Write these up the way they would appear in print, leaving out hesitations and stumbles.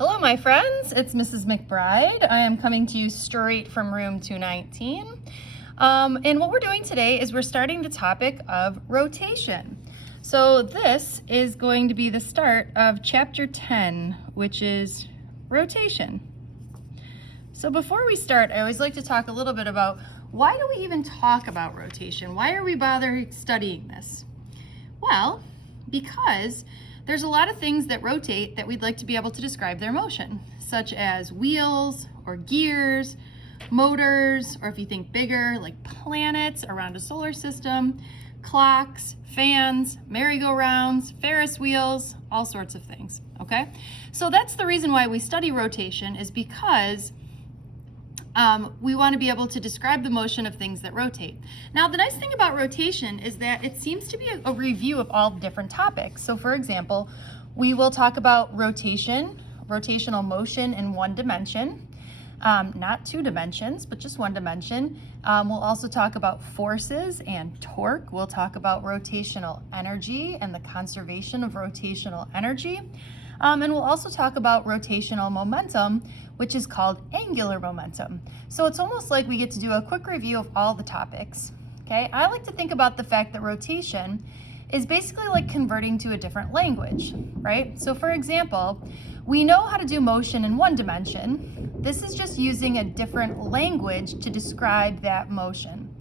Hello, my friends. It's Mrs. McBride. I am coming to you straight from room 219. And what we're doing today is we're starting the topic of rotation. So this is going to be the start of chapter 10, which is rotation. So before we start, I always like to talk a little bit about why do we even talk about rotation? Why are we bothering studying this? Well, because there's a lot of things that rotate that we'd like to be able to describe their motion, such as wheels or gears, motors, or if you think bigger, like planets around a solar system, clocks, fans, merry-go-rounds, Ferris wheels, all sorts of things, okay? So that's the reason why we study rotation, is because we want to be able to describe the motion of things that rotate. Now, the nice thing about rotation is that it seems to be a review of all different topics. So for example, we will talk about rotational motion in one dimension, not two dimensions, but just one dimension. We'll also talk about forces and torque. We'll talk about rotational energy and the conservation of rotational energy. And we'll also talk about rotational momentum, which is called angular momentum. So it's almost like we get to do a quick review of all the topics, okay? I like to think about the fact that rotation is basically like converting to a different language, right? So for example, we know how to do motion in one dimension. This is just using a different language to describe that motion.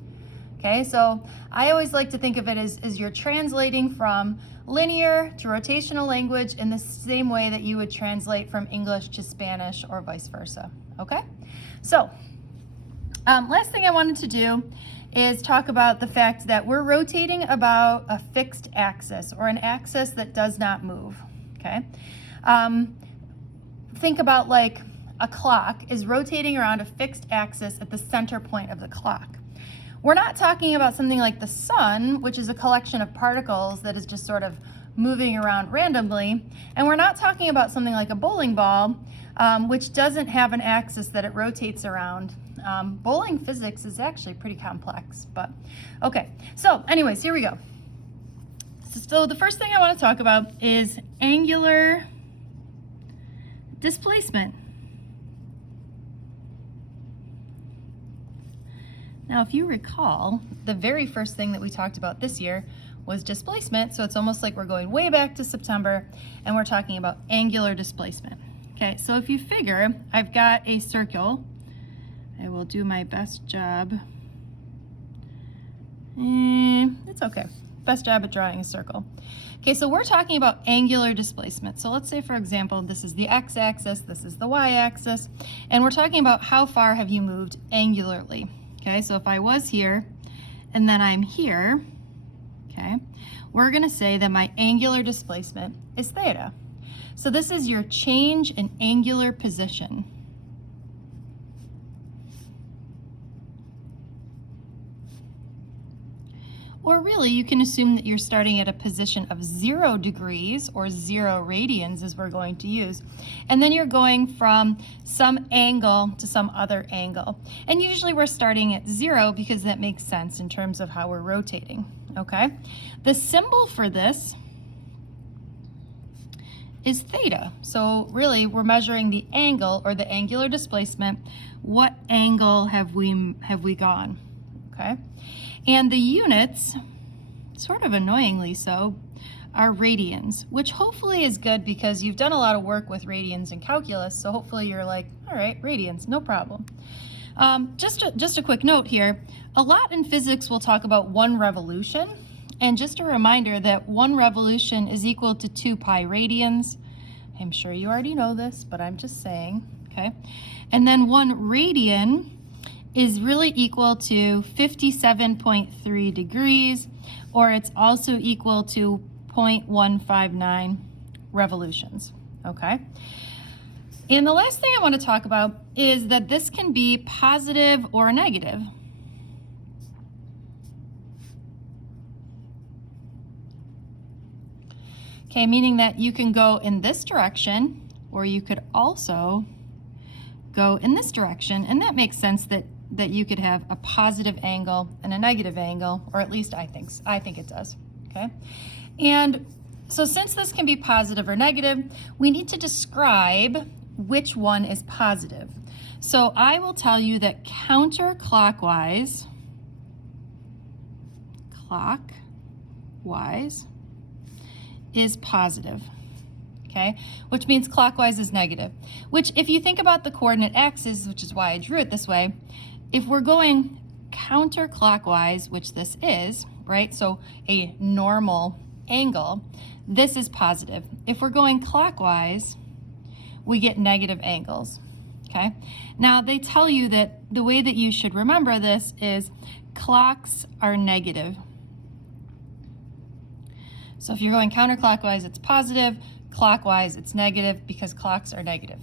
Okay, so I always like to think of it as you're translating from linear to rotational language in the same way that you would translate from English to Spanish or vice versa, okay? So, last thing I wanted to do is talk about the fact that we're rotating about a fixed axis, or an axis that does not move, okay? Think about like a clock is rotating around a fixed axis at the center point of the clock. We're not talking about something like the sun, which is a collection of particles that is just sort of moving around randomly. And we're not talking about something like a bowling ball, which doesn't have an axis that it rotates around. Bowling physics is actually pretty complex, but okay. So anyways, here we go. So the first thing I want to talk about is angular displacement. Now, if you recall, the very first thing that we talked about this year was displacement, so it's almost like we're going way back to September and we're talking about angular displacement. Okay, so if you figure, I've got a circle. I will do my best job. It's okay. Best job at drawing a circle. Okay, so we're talking about angular displacement. So let's say, for example, this is the x-axis, this is the y-axis, and we're talking about how far have you moved angularly. Okay, so if I was here and then I'm here, okay, we're going to say that my angular displacement is theta. So this is your change in angular position. Or really, you can assume that you're starting at a position of 0 degrees or 0 radians, as we're going to use. And then you're going from some angle to some other angle. And usually we're starting at 0 because that makes sense in terms of how we're rotating, okay? The symbol for this is theta. So really, we're measuring the angle, or the angular displacement. What angle have we gone, okay? And the units, sort of annoyingly so, are radians, which hopefully is good because you've done a lot of work with radians in calculus, so hopefully you're like, all right, radians, no problem. Just a quick note here, a lot in physics will talk about 1 revolution, and just a reminder that 1 revolution is equal to 2 pi radians. I'm sure you already know this, but I'm just saying, okay? And then 1 radian is really equal to 57.3 degrees, or it's also equal to 0.159 revolutions, okay? And the last thing I want to talk about is that this can be positive or negative. Okay, meaning that you can go in this direction, or you could also go in this direction, and that makes sense that you could have a positive angle and a negative angle, or at least I think it does, okay? And so since this can be positive or negative, we need to describe which one is positive. So I will tell you that counterclockwise, is positive, okay? Which means clockwise is negative. Which, if you think about the coordinate axis, which is why I drew it this way, if we're going counterclockwise, which this is, right? So a normal angle, this is positive. If we're going clockwise, we get negative angles, okay? Now, they tell you that the way that you should remember this is clocks are negative. So if you're going counterclockwise, it's positive. Clockwise, it's negative because clocks are negative.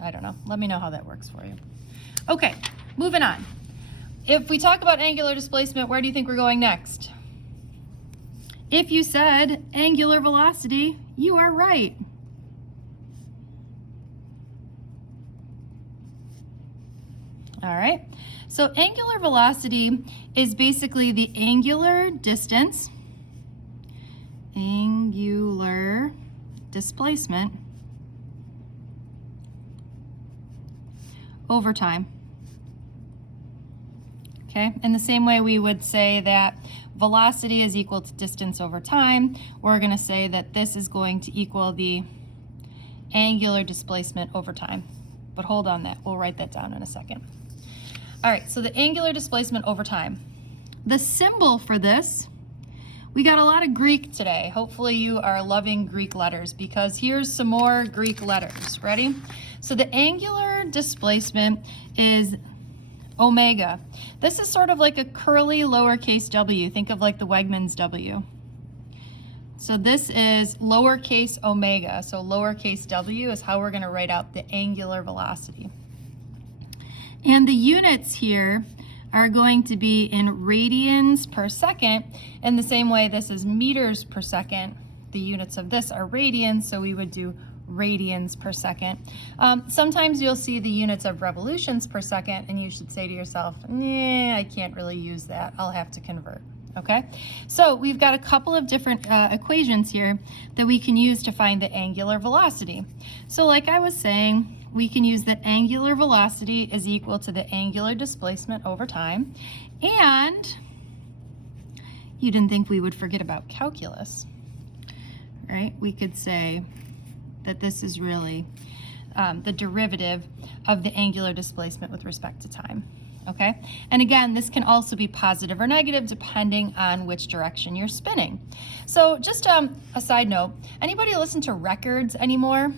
I don't know. Let me know how that works for you. Okay, moving on. If we talk about angular displacement, where do you think we're going next? If you said angular velocity, you are right. All right, so angular velocity is basically the angular distance, angular displacement over time. Okay, in the same way we would say that velocity is equal to distance over time, we're going to say that this is going to equal the angular displacement over time. But hold on that, we'll write that down in a second. All right, so the angular displacement over time. The symbol for this, we got a lot of Greek today. Hopefully you are loving Greek letters because here's some more Greek letters. Ready? So the angular displacement is omega. This is sort of like a curly lowercase w. Think of like the Wegmans W. So this is lowercase omega. So lowercase w is how we're going to write out the angular velocity. And the units here are going to be in radians per second. In the same way this is meters per second, the units of this are radians, so we would do radians per second. Sometimes you'll see the units of revolutions per second, and you should say to yourself, nah, I can't really use that. I'll have to convert. Okay, so we've got a couple of different equations here that we can use to find the angular velocity. So like I was saying, we can use that angular velocity is equal to the angular displacement over time. And you didn't think we would forget about calculus, right? We could say that this is really the derivative of the angular displacement with respect to time. Okay, and again, this can also be positive or negative depending on which direction you're spinning. So just a side note, anybody listen to records anymore?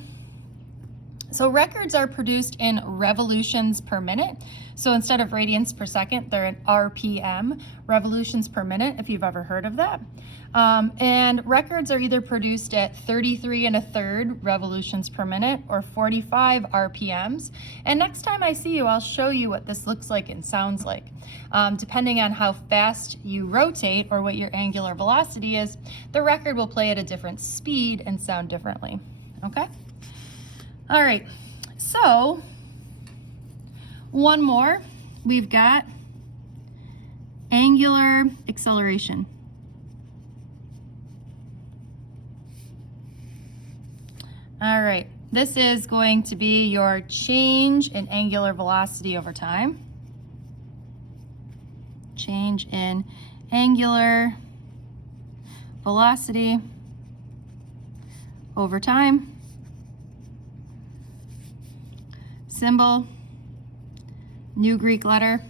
So records are produced in revolutions per minute. So instead of radians per second, they're in RPM, revolutions per minute, if you've ever heard of that. And records are either produced at 33 1/3 revolutions per minute or 45 RPMs. And next time I see you, I'll show you what this looks like and sounds like. Depending on how fast you rotate or what your angular velocity is, the record will play at a different speed and sound differently. Okay? All right, so one more, we've got angular acceleration. All right, this is going to be your change in angular velocity over time. Change in angular velocity over time. Symbol, new Greek letter.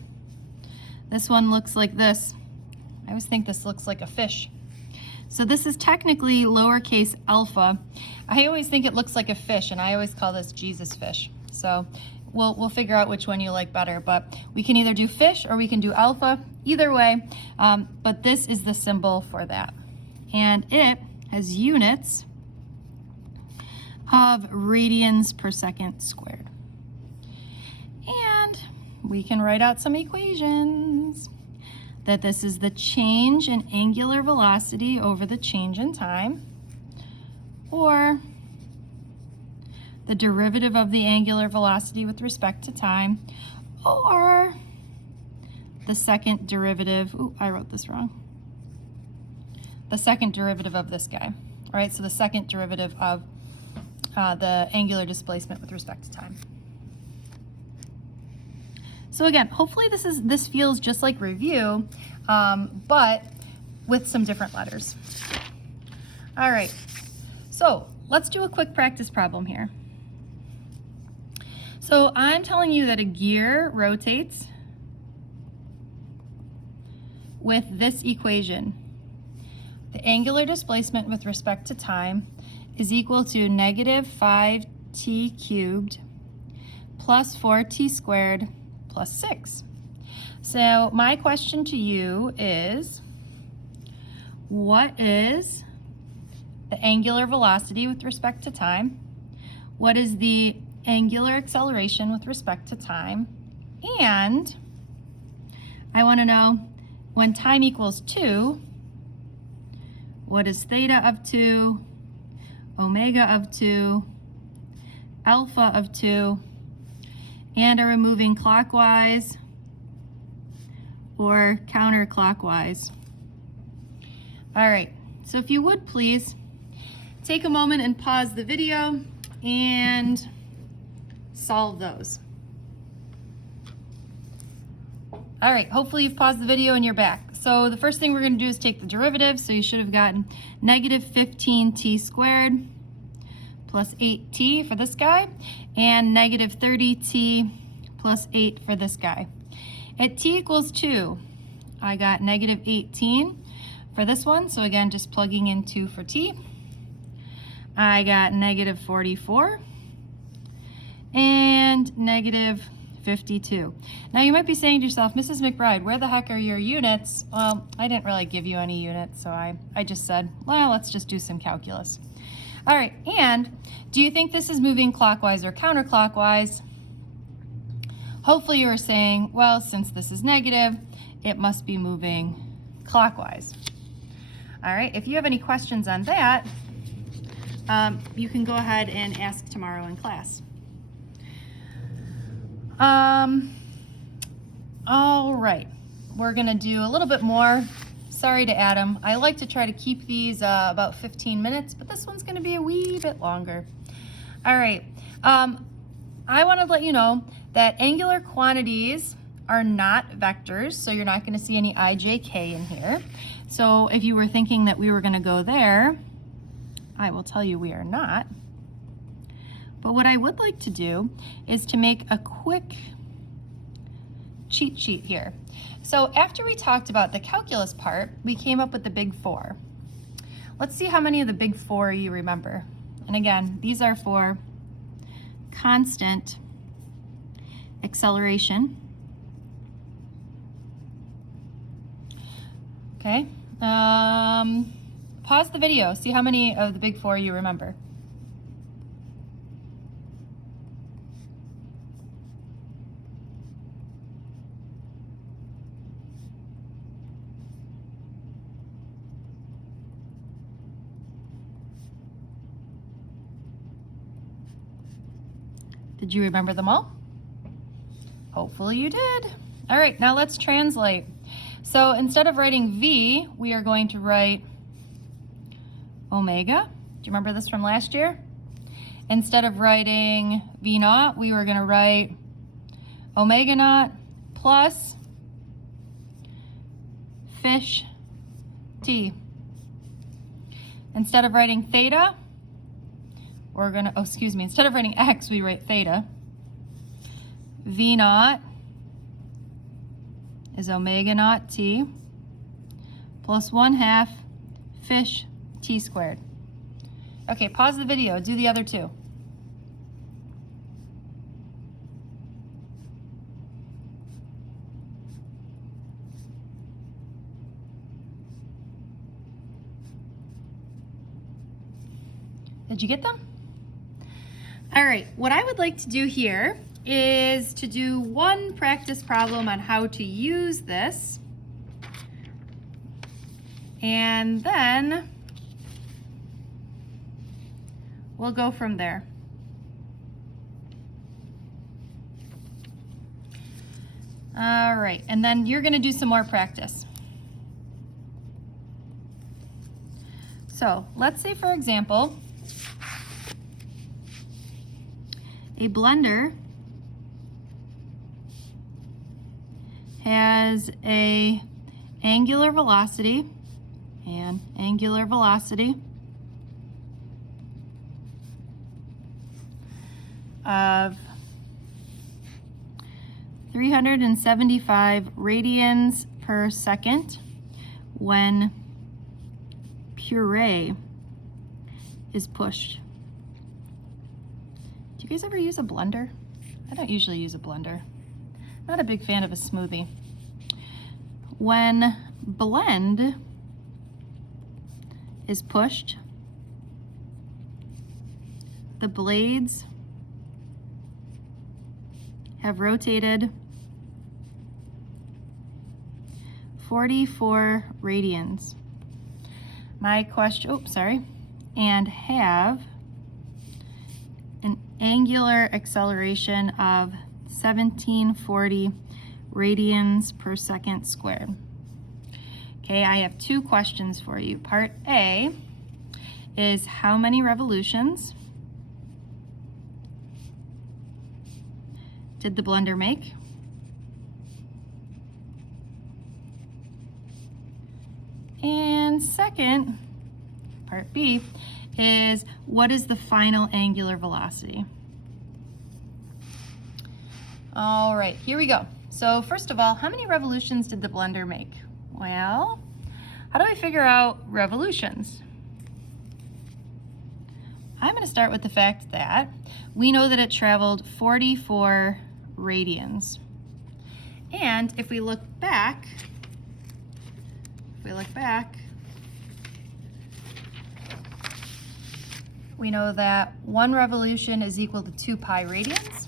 This one looks like this. I always think this looks like a fish. So this is technically lowercase alpha. I always think it looks like a fish, and I always call this Jesus fish. So we'll figure out which one you like better, but we can either do fish or we can do alpha, either way, but this is the symbol for that. And it has units of radians per second squared. And we can write out some equations. That this is the change in angular velocity over the change in time, or the derivative of the angular velocity with respect to time, or the second derivative, ooh, I wrote this wrong. The second derivative of this guy, all right? So the second derivative of the angular displacement with respect to time. So again, hopefully this feels just like review, but with some different letters. All right, so let's do a quick practice problem here. So I'm telling you that a gear rotates with this equation. The angular displacement with respect to time is equal to negative 5t cubed plus 4t squared plus 6. So my question to you is, what is the angular velocity with respect to time? What is the angular acceleration with respect to time? And I want to know, when time equals 2, what is theta of 2, omega of 2, alpha of 2, and are we moving clockwise or counterclockwise? All right, so if you would please take a moment and pause the video and solve those. All right, hopefully you've paused the video and you're back. So the first thing we're gonna do is take the derivative. So you should have gotten negative 15t squared plus 8t for this guy, and negative 30t plus 8 for this guy. At t equals 2, I got negative 18 for this one. So again, just plugging in 2 for t. I got negative 44 and negative 52. Now you might be saying to yourself, Mrs. McBride, where the heck are your units? Well, I didn't really give you any units, so I just said, well, let's just do some calculus. All right, and do you think this is moving clockwise or counterclockwise? Hopefully you are saying, well, since this is negative, it must be moving clockwise. All right, if you have any questions on that, you can go ahead and ask tomorrow in class. All right, we're gonna do a little bit more. Sorry to Adam. I like to try to keep these about 15 minutes, but this one's gonna be a wee bit longer. All right, I wanna let you know that angular quantities are not vectors, so you're not gonna see any I, J, K in here. So if you were thinking that we were gonna go there, I will tell you we are not. But what I would like to do is to make a quick cheat sheet here. So after we talked about the calculus part, we came up with the big four. Let's see how many of the big four you remember. And again, these are for constant acceleration. Okay, pause the video, see how many of the big four you remember. Did you remember them all? Hopefully you did. All right, now let's translate. So instead of writing V, we are going to write omega. Do you remember this from last year? Instead of writing V naught, we were gonna write omega naught plus fish t. Instead of writing theta, we're gonna, instead of writing x, we write theta. V naught is omega naught t plus 1/2 fish t squared. Okay, pause the video, do the other two. Did you get them? All right, what I would like to do here is to do one practice problem on how to use this. And then we'll go from there. All right, and then you're gonna do some more practice. So let's say, for example, a blender has a angular velocity and angular velocity of 375 radians per second when puree is pushed. Do you guys ever use a blender? I don't usually use a blender. Not a big fan of a smoothie. When blend is pushed, the blades have rotated 44 radians. My question, and have an angular acceleration of 1740 radians per second squared. Okay, I have two questions for you. Part A is how many revolutions did the blender make? And second, part B, is what is the final angular velocity? All right, here we go. So first of all, how many revolutions did the blender make? Well, how do I figure out revolutions? I'm going to start with the fact that we know that it traveled 44 radians. And if we look back, we know that one revolution is equal to 2 pi radians.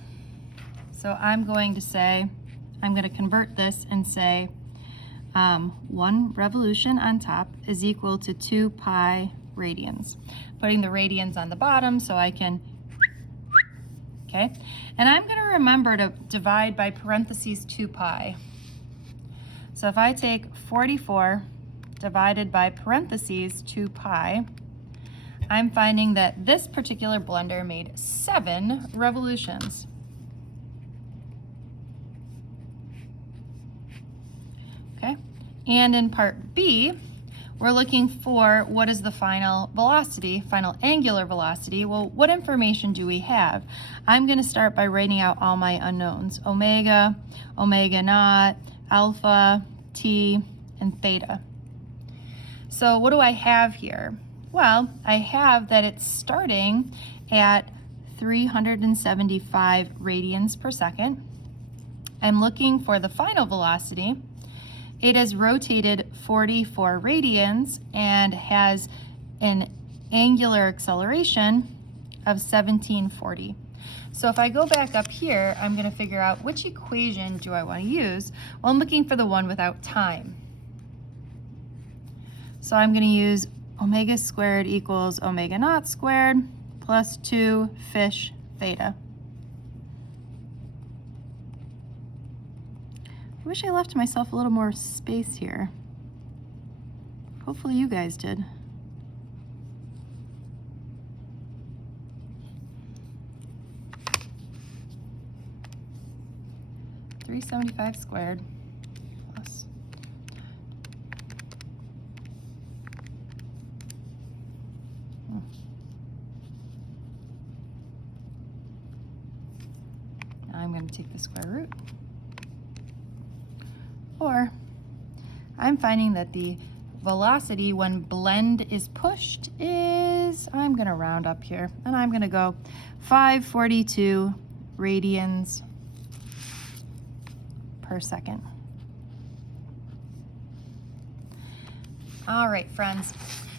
So I'm going to convert this and say one revolution on top is equal to 2 pi radians. Putting the radians on the bottom so I can, okay? And I'm going to remember to divide by parentheses 2 pi. So if I take 44 divided by parentheses 2 pi, I'm finding that this particular blender made 7 revolutions. Okay, and in part B, we're looking for what is the final velocity, final angular velocity. Well, what information do we have? I'm going to start by writing out all my unknowns: omega, omega naught, alpha, t, and theta. So what do I have here? Well, I have that it's starting at 375 radians per second. I'm looking for the final velocity. It has rotated 44 radians and has an angular acceleration of 1740. So if I go back up here, I'm going to figure out which equation do I want to use. Well, I'm looking for the one without time. So I'm going to use omega squared equals omega naught squared plus 2 fish theta. I wish I left myself a little more space here. Hopefully you guys did. $375 squared plus now I'm going to take the square root. Or I'm finding that the velocity when blend is pushed is, I'm going to round up here, and I'm going to go 542 radians per second. All right, friends.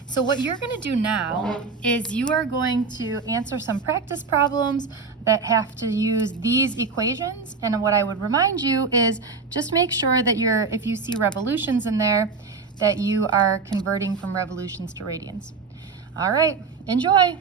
So what you're going to do now is you are going to answer some practice problems that have to use these equations. And what I would remind you is just make sure that if you see revolutions in there, that you are converting from revolutions to radians. All right, enjoy.